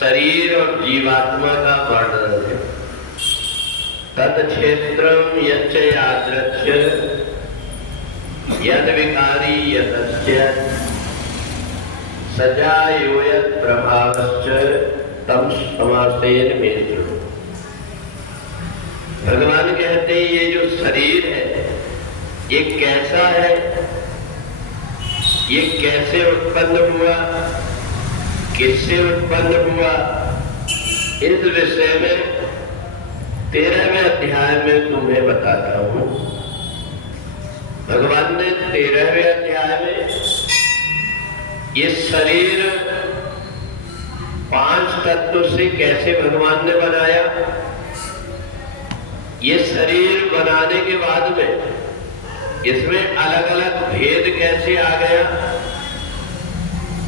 शरीर और जीवात्मा का वर्णन है। तत्क्षेत्रम यच्च यादृच्छ यद विकारी यतस्य सजायो यद प्रभावश्च तम समासेन में शृणु। भगवान कहते हैं ये जो शरीर है ये कैसा है, ये कैसे उत्पन्न हुआ, किससे उत्पन्न हुआ, इस विषय में 13वें अध्याय में तुम्हें बताता हूं। भगवान ने 13वें अध्याय में ये शरीर 5 तत्व से कैसे भगवान ने बनाया, ये शरीर बनाने के बाद में इसमें अलग अलग भेद कैसे आ गया,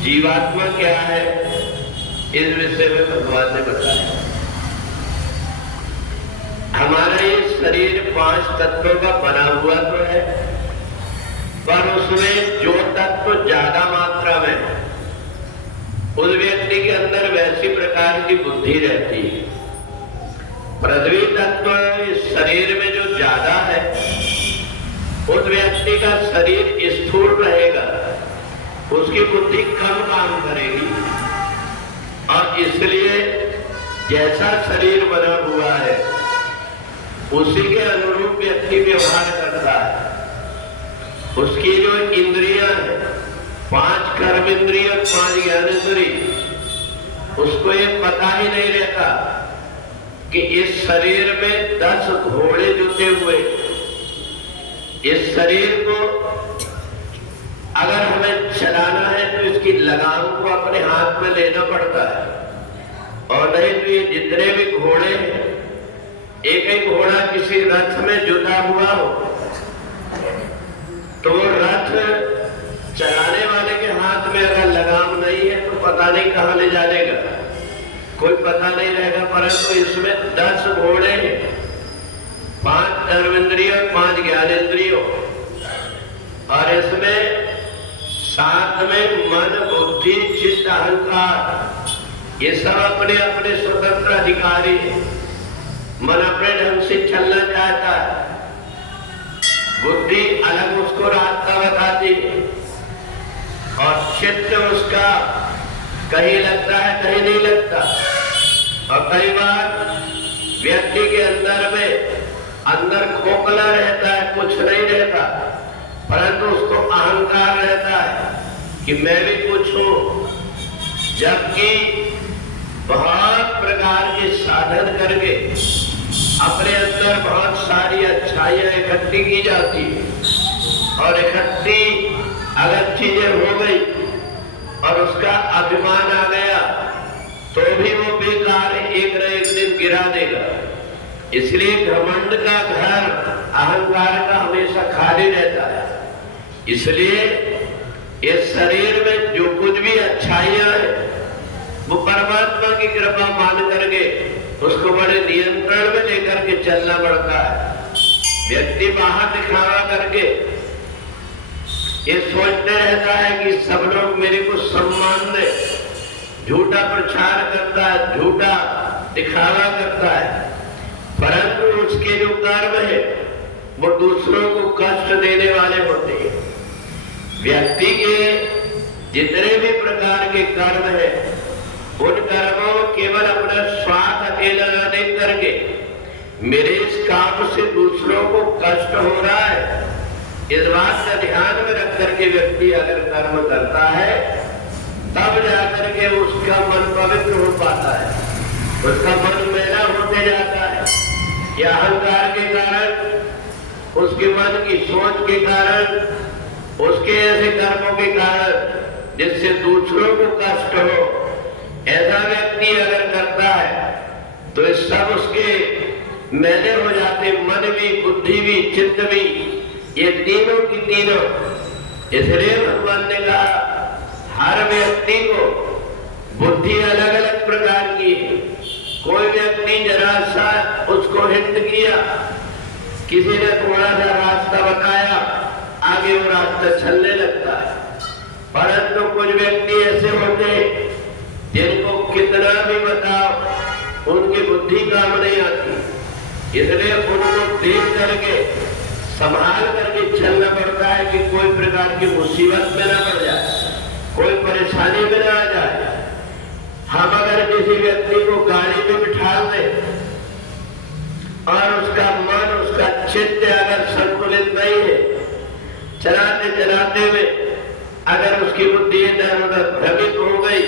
जीवात्मा क्या है, इस विषय में भगवान ने बताया। हमारा ये शरीर 5 तत्वों का बना हुआ तो है, पर उसमें जो तत्व ज्यादा मात्रा में उस व्यक्ति के अंदर वैसी प्रकार की बुद्धि रहती है। पृथ्वी तत्व इस शरीर में जो ज्यादा है उस व्यक्ति का शरीर स्थूल रहेगा, उसकी बुद्धि कम काम करेगी और इसलिए जैसा शरीर बना हुआ है उसी के अनुरूप व्यक्ति व्यवहार करता है। उसकी जो इंद्रियां हैं, 5 कर्म इंद्रिय, 5 ज्ञान इंद्रिय, उसको ये पता ही नहीं रहता कि इस शरीर में 10 घोड़े जुटे हुए। इस शरीर को अगर हमें चलाना है तो इसकी लगाम को अपने हाथ में लेना पड़ता है, और नहीं तो ये जितने भी घोड़े हैं, एक एक घोड़ा किसी रथ में जुटा हुआ हो तो वो रथ चलाने वाले के हाथ में अगर लगाम नहीं है तो पता नहीं कहां ले जाएगा, कोई पता नहीं रहेगा। परंतु इसमें 10 घोड़े हैं, 5 कर्मेंद्रियों, 5 ज्ञानेंद्रियों, और इसमें साथ में मन, बुद्धि, चित्त, अहंकार, ये सब अपने अपने स्वतंत्र अधिकारी हैं। मन अपने ढंग से चलना चाहता है, बुद्धि अलग उसको रास्ता बताती है, और चित्त उसका कहीं लगता है कहीं नहीं लगता। और कई बार व्यक्ति के अंदर खोखला रहता है, कुछ नहीं रहता, परंतु उसको अहंकार रहता है कि मैं भी कुछ हूं, जबकि बहुत प्रकार के साधन करके अपने अंदर बहुत सारी अच्छाइयां इकट्ठी की जाती है, और इकट्ठी अगर चीजें हो गई और उसका अभिमान आ गया तो भी वो बेकार एक न एक दिन गिरा देगा। इसलिए घमंड का घर अहंकार का हमेशा खाली रहता है। इसलिए इस शरीर में जो कुछ भी अच्छाइयां है वो परमात्मा की कृपा मान करके उसको बड़े नियंत्रण में लेकर के चलना पड़ता है। व्यक्ति बाहर दिखावा करके ये सोचते रहता है कि सब लोग मेरे को सम्मान दे, झूठा प्रचार करता है, झूठा दिखावा करता है, परंतु उसके जो कर्म है वो दूसरों को कष्ट देने वाले होते हैं। व्यक्ति के जितने भी प्रकार के कर्म है उन कर्मों को केवल अपना स्वार्थ अकेला न देख करके मेरे इस काम से दूसरों को कष्ट हो रहा है, इस बात का ध्यान में रख करके व्यक्ति अगर कर्म करता है तब जाकर के उसका मन पवित्र हो पाता है, उसका मन मैला होते जाता है। या अहंकार के कारण, उसके मन की सोच के कारण, उसके ऐसे कर्मों के कारण जिससे दूसरों को कष्ट हो, ऐसा व्यक्ति अगर करता है तो इस सब उसके मैले हो जाते, मन भी, बुद्धि भी, चित्त भी, ये तीनों की तीनों। इसलिए भगवान ने कहा हर व्यक्ति को बुद्धि अलग अलग प्रकार की है। कोई व्यक्ति जरा सा उसको हिंट किया, किसी ने थोड़ा सा रास्ता बताया, आगे वो रास्ता चलने लगता है। परंतु कुछ व्यक्ति ऐसे होते जिनको कितना कितना भी बताओ उनकी बुद्धि काम नहीं आती, इसलिए उनको देख करके संभाल करके चलना पड़ता है कि कोई प्रकार की मुसीबत में ना पड़ जाए, कोई परेशानी में ना आ जाए। हम अगर किसी व्यक्ति को गाड़ी में बिठा दें और उसका मन, उसका चित्त अगर संतुलित नहीं है, चलाते चलाते में अगर उसकी बुद्धि इधर उधर भ्रमित हो गई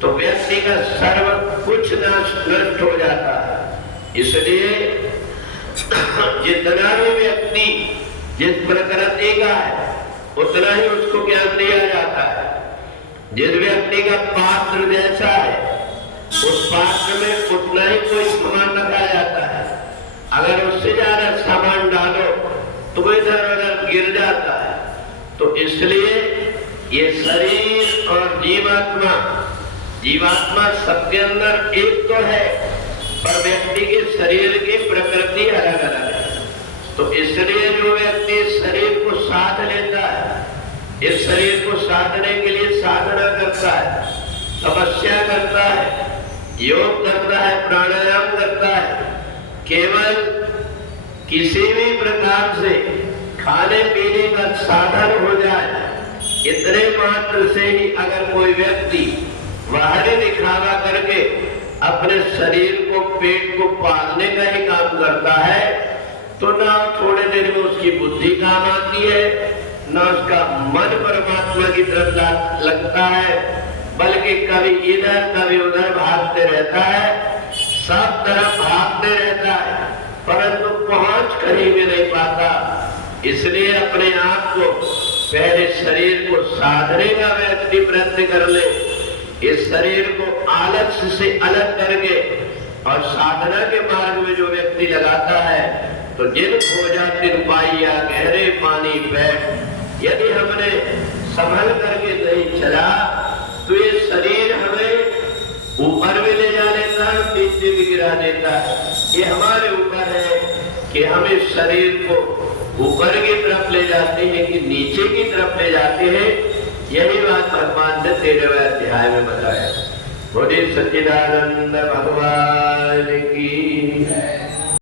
तो व्यक्ति का सर्व कुछ नष्ट हो जाता है। इसलिए जितना भी व्यक्ति जिस प्रकृति का है उतना ही उसको ज्ञान दिया जाता है। जिस व्यक्ति का पात्र जैसा है उस पात्र में उतना ही कोई सामान रखा जाता है। अगर उससे ज्यादा सामान डालो तो इधर उधर गिर जाता है। तो इसलिए ये शरीर और जीवात्मा सबके अंदर एक तो है, पर व्यक्ति के शरीर की प्रकृति अलग अलग है। तो इसलिए जो व्यक्ति शरीर को साध लेता है, इस शरीर को साधने के लिए साधना करता है, तपस्या करता है, योग करता है, प्राणायाम करता है, केवल किसी भी प्रकार से खाने पीने का साधन हो जाए, इतने मात्र से ही अगर कोई व्यक्ति बाहरी दिखावा करके अपने शरीर को, पेट को पालने का ही काम करता है, तो ना थोड़े देर में उसकी बुद्धि काम आती है, ना उसका मन परमात्मा की तरफ लगता है, बल्कि कभी इधर कभी उधर भागते रहता है, सब तरफ भागते रहता है, परंतु पहुंच कहीं भी नहीं पाता। इसलिए अपने आप को पहले शरीर को साधने का व्यक्ति प्रयत्न कर ले, इस शरीर को आलस्य से अलग करके और साधना के मार्ग में जो व्यक्ति लगाता है, तो जिन खोजा तिन पाइया गहरे पानी बैठ, यदि हमने संभल करके नहीं चला तो ये शरीर हमें ऊपर भी ले जा लेता है, नीचे भी गिरा देता है। ये हमारे ऊपर है कि हम इस शरीर को ऊपर की तरफ ले जाते हैं कि नीचे की तरफ ले जाते हैं। यही बात भगवान ने 13वें अध्याय में बताया। बोले सच्चिदानंद भगवान की।